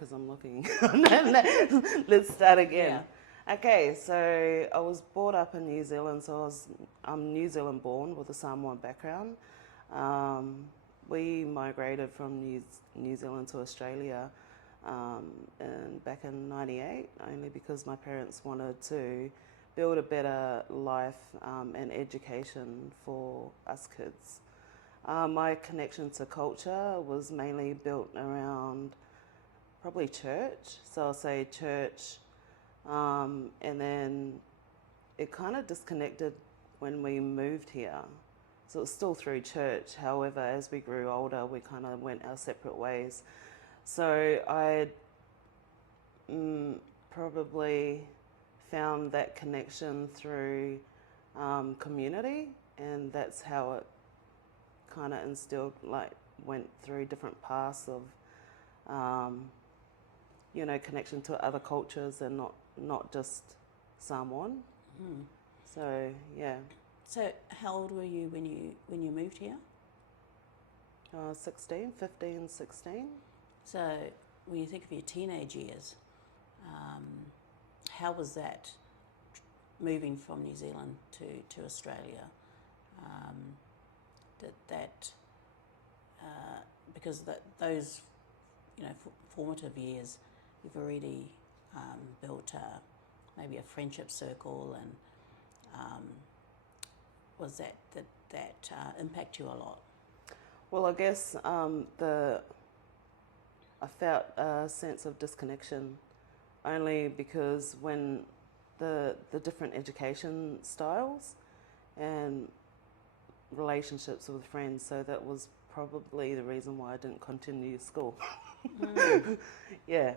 because I'm looking. Let's start again. Yeah. Okay, so I was brought up in New Zealand, so I'm New Zealand born with a Samoan background. We migrated from New Zealand to Australia back in '98, only because my parents wanted to build a better life and education for us kids. My connection to culture was mainly built around probably church, so I'll say church, and then it kind of disconnected when we moved here. So it's still through church. However, as we grew older, we kind of went our separate ways. So I probably found that connection through community, and that's how it kind of instilled, went through different paths of, connection to other cultures and not just Samoan. Mm. So, yeah. So how old were you when you moved here? 16. So when you think of your teenage years, how was that moving from New Zealand to Australia? Because those formative years, you've already built maybe a friendship circle, and was that impact you a lot? Well, I guess I felt a sense of disconnection only because when the different education styles and relationships with friends, so that was probably the reason why I didn't continue school. Yeah.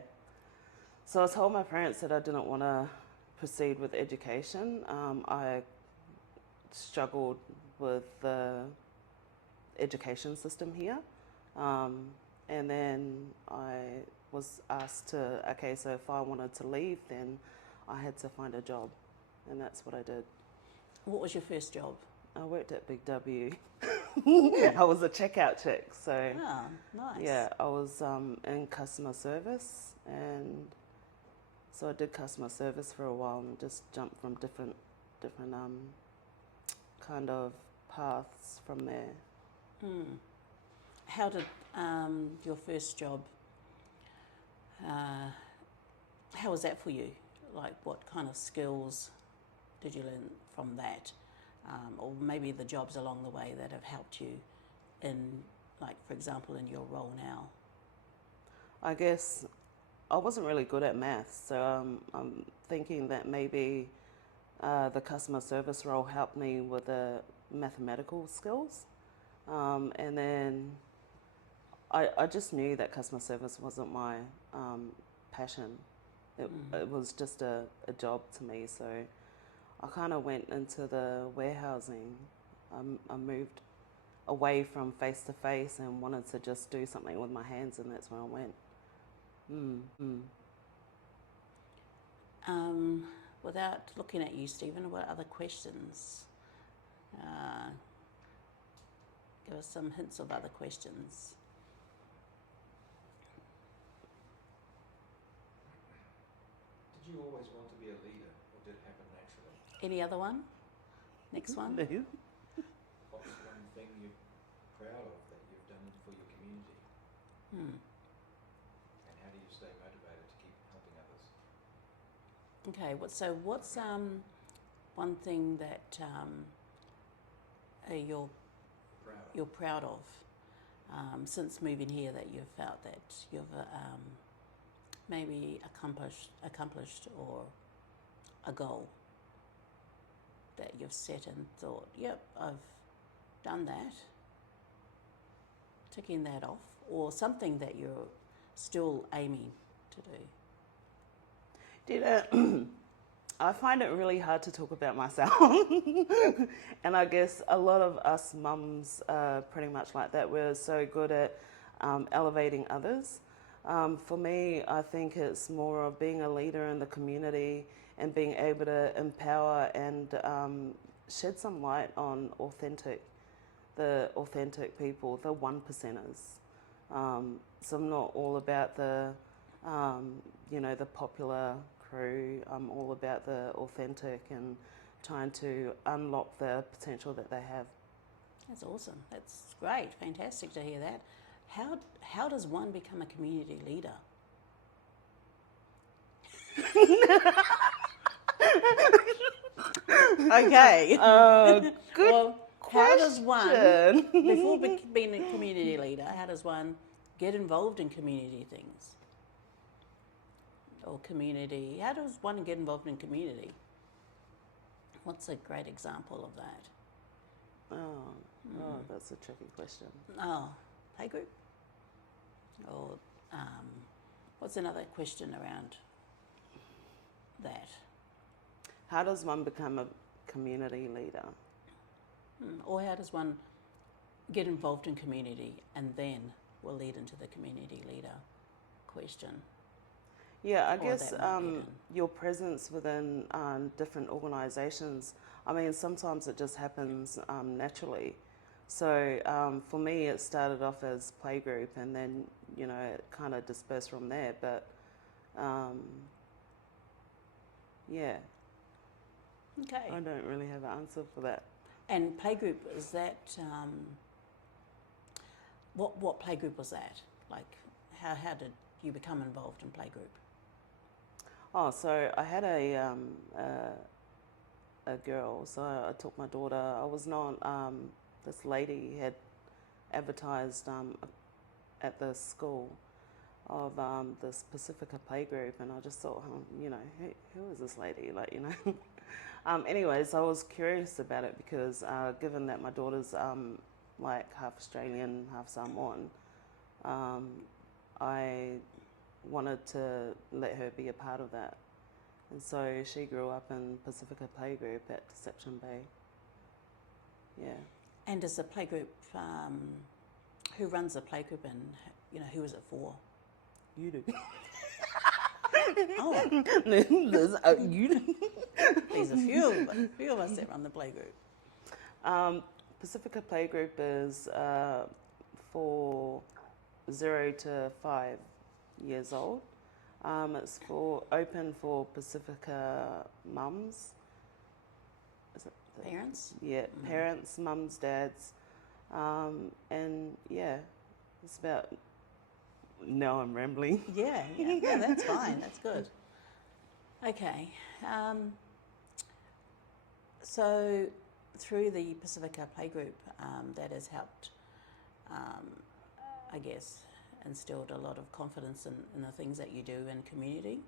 So I told my parents that I didn't want to proceed with education. I struggled with the education system here. And then I was asked so if I wanted to leave, then I had to find a job. And that's what I did. What was your first job? I worked at Big W. I was a checkout chick, so nice. Yeah, I was in customer service, and so I did customer service for a while and just jumped from different kind of paths from there. How did your first job? How was that for you? Like, what kind of skills did you learn from that? Or maybe the jobs along the way that have helped you in, like, for example, in your role now? I guess I wasn't really good at maths, so I'm thinking that maybe the customer service role helped me with the mathematical skills. And then I just knew that customer service wasn't my passion. It was just a job to me, so I kind of went into the warehousing. I moved away from face-to-face and wanted to just do something with my hands, and that's where I went. Without looking at you, Stephen, what other questions? Give us some hints of other questions. Did you always want to be a leader, or did it happen naturally? Any other one? Next one? No. What's one thing you're proud of that you've done for your community? And how do you stay motivated to keep helping others? Okay, what's one thing that you're proud of since moving here, that you've felt that you've maybe accomplished, or a goal that you've set and thought, yep, I've done that, ticking that off, or something that you're still aiming to do? I find it really hard to talk about myself. And I guess a lot of us mums are pretty much like that. We're so good at elevating others. For me, I think it's more of being a leader in the community and being able to empower and shed some light on the authentic people, the one percenters. So I'm not all about the the popular crew. I'm all about the authentic and trying to unlock the potential that they have. That's awesome. That's great. Fantastic to hear that. How does one become a community leader? Okay. Good Well, how does one, question. before being a community leader, how does one get involved in community things? Or community, how does one get involved in community? What's a great example of that? Oh, that's a tricky question. Oh, playgroup? Or what's another question around that? How does one become a community leader? Or how does one get involved in community and then will lead into the community leader question? Yeah, I Or guess that might lead in. your presence within different organisations, I mean, sometimes it just happens naturally. So for me, it started off as playgroup and then, it kind of dispersed from there. But yeah, Okay. I don't really have an answer for that. And playgroup, is that, what playgroup was that? Like, how did you become involved in playgroup? Oh, so I had a girl, so I took my daughter. I was known, this lady had advertised at the school of this Pacifica playgroup, and I just thought, who is this lady? Anyways, I was curious about it because given that my daughter's like half Australian, half Samoan, I wanted to let her be a part of that. And so she grew up in Pacifica Playgroup at Deception Bay. Yeah. And does the playgroup, who runs the playgroup and, who is it for? You do. Oh, You do. there's a few of us that run the playgroup. Pacifica Playgroup is for 0 to 5 years old. It's open for Pacifica mums. Is it Parents? Yeah, parents, mums, dads, and yeah, it's about. Now I'm rambling. Yeah, that's fine. That's good. Okay. So through the Pacifica Playgroup, that has helped, I guess, instilled a lot of confidence in the things that you do in community,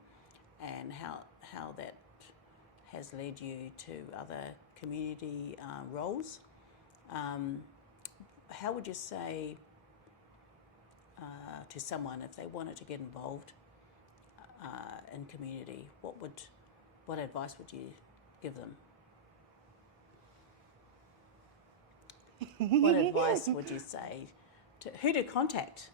and how that has led you to other community roles. How would you say to someone, if they wanted to get involved in community, what advice would you give them? What advice would you say to who to contact?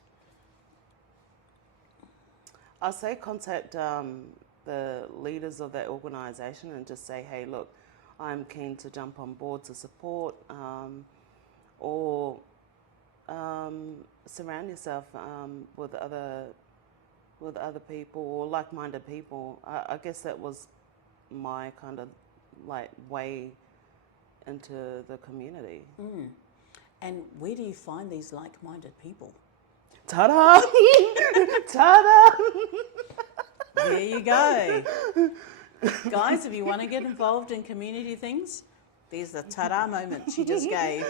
I'll say contact the leaders of that organisation and just say, hey, look, I'm keen to jump on board to support, or surround yourself with other people or like-minded people. I guess that was my kind of way into the community. And where do you find these like-minded people? Ta-da! Ta-da! There you go. Guys, if you want to get involved in community things, there's the ta-da moment she just gave.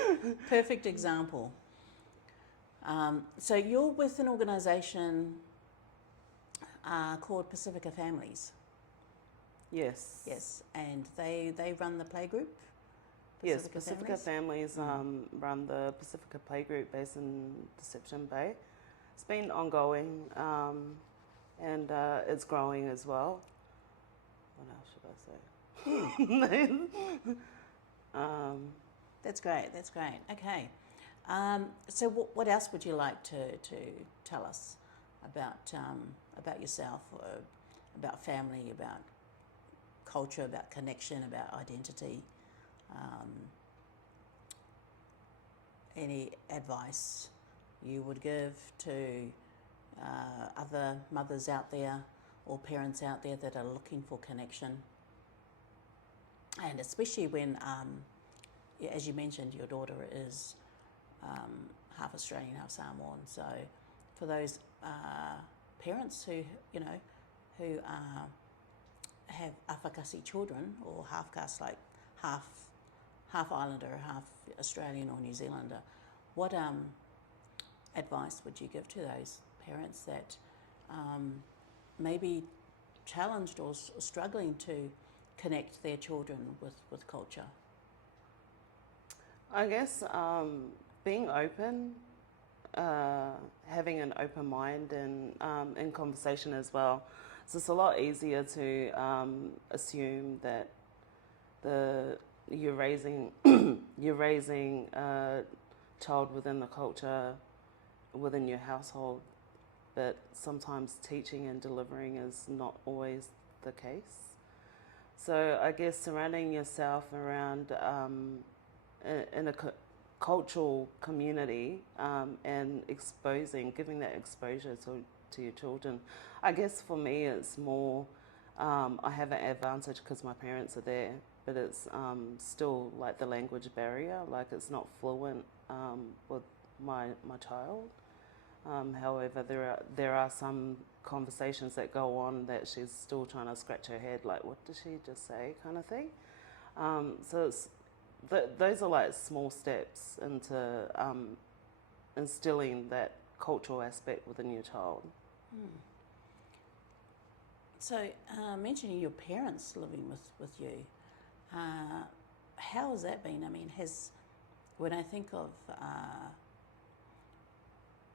Perfect example. So you're with an organisation called Pacifica Families. Yes. Yes, and they run the playgroup? Yes, Pacifica Families run the Pacifica Playgroup based in Deception Bay. It's been ongoing, and it's growing as well. What else should I say? That's great. Okay. So what else would you like to tell us about yourself, or about family, about culture, about connection, about identity? Any advice you would give to other mothers out there, or parents out there that are looking for connection. And especially when, as you mentioned, your daughter is half Australian, half Samoan. So for those parents who have Afakasi children or half caste, like half Islander, half Australian or New Zealander, what advice would you give to those parents that may be challenged or struggling to connect their children with culture? I guess being open, having an open mind and in conversation as well. So it's a lot easier to assume that you're raising a child within the culture, within your household, but sometimes teaching and delivering is not always the case. So I guess surrounding yourself around in a cultural community and giving that exposure to your children. I guess for me it's more, I have an advantage because my parents are there, but it's still like the language barrier, like it's not fluent with my child. However, there are some conversations that go on that she's still trying to scratch her head, like what did she just say, kind of thing. So it's those are like small steps into instilling that cultural aspect within your child. So, mentioning your parents living with you, how has that been? I mean, when I think of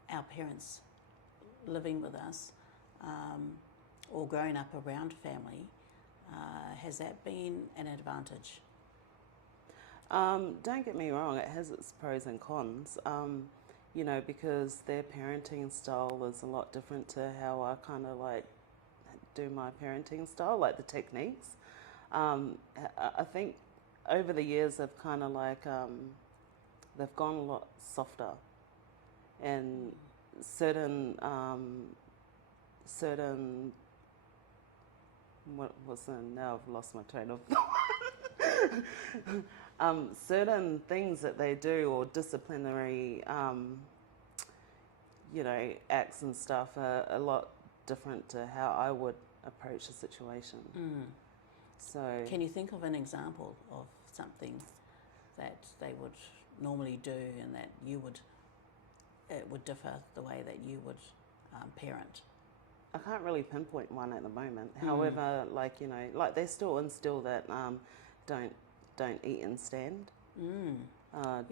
our parents living with us or growing up around family, has that been an advantage? Don't get me wrong, it has its pros and cons, because their parenting style is a lot different to how I kind of like do my parenting style, like the techniques. I think over the years they've kind of like, they've gone a lot softer, and certain what was it? Now I've lost my train of thought. Certain things that they do, or disciplinary, acts and stuff, are a lot different to how I would approach a situation. So, can you think of an example of something that they would normally do, and that it would differ the way that you would parent? I can't really pinpoint one at the moment. However, like they still instill that don't eat and stand.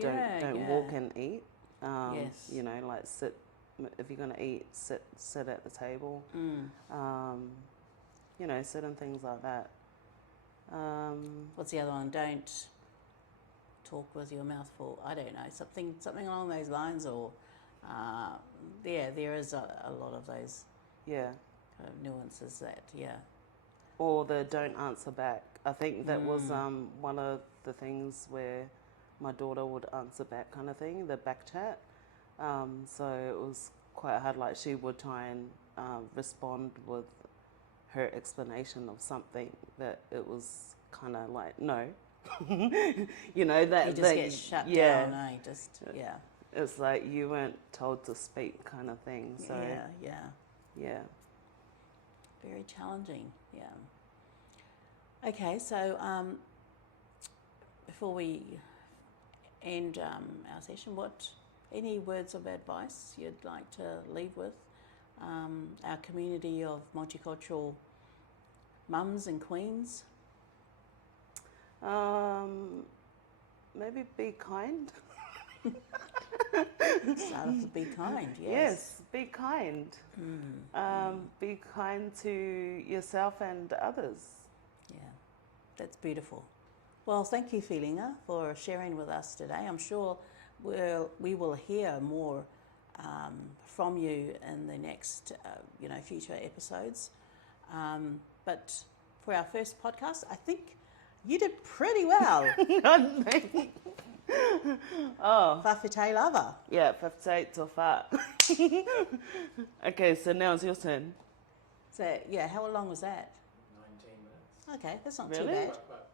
Don't walk and eat. Yes. Like sit. If you're gonna eat, sit at the table. Certain things like that. What's the other one? Don't talk with your mouth full. I don't know, something along those lines, or there is a lot of those kind of nuances that Or the don't answer back. I think that was one of the things where my daughter would answer back, kind of thing, the back chat. So it was quite hard. Like she would try and respond with her explanation of something that it was kind of like no, that you just get shut down. It's like you weren't told to speak, kind of thing. So yeah. Very challenging. Yeah. Okay, so before we end our session, any words of advice you'd like to leave with our community of multicultural mums and queens? Maybe be kind. Start off with be kind, Yes, be kind. Be kind to yourself and others. Yeah, that's beautiful. Well, thank you, Felinga, for sharing with us today. I'm sure we will hear more from you in the next, future episodes. But for our first podcast, I think you did pretty well. Whawhitai lava. Yeah, whawhitai tofa. Okay, so now it's your turn. So, yeah, how long was that? 19 minutes. Okay, that's not Really? too bad. But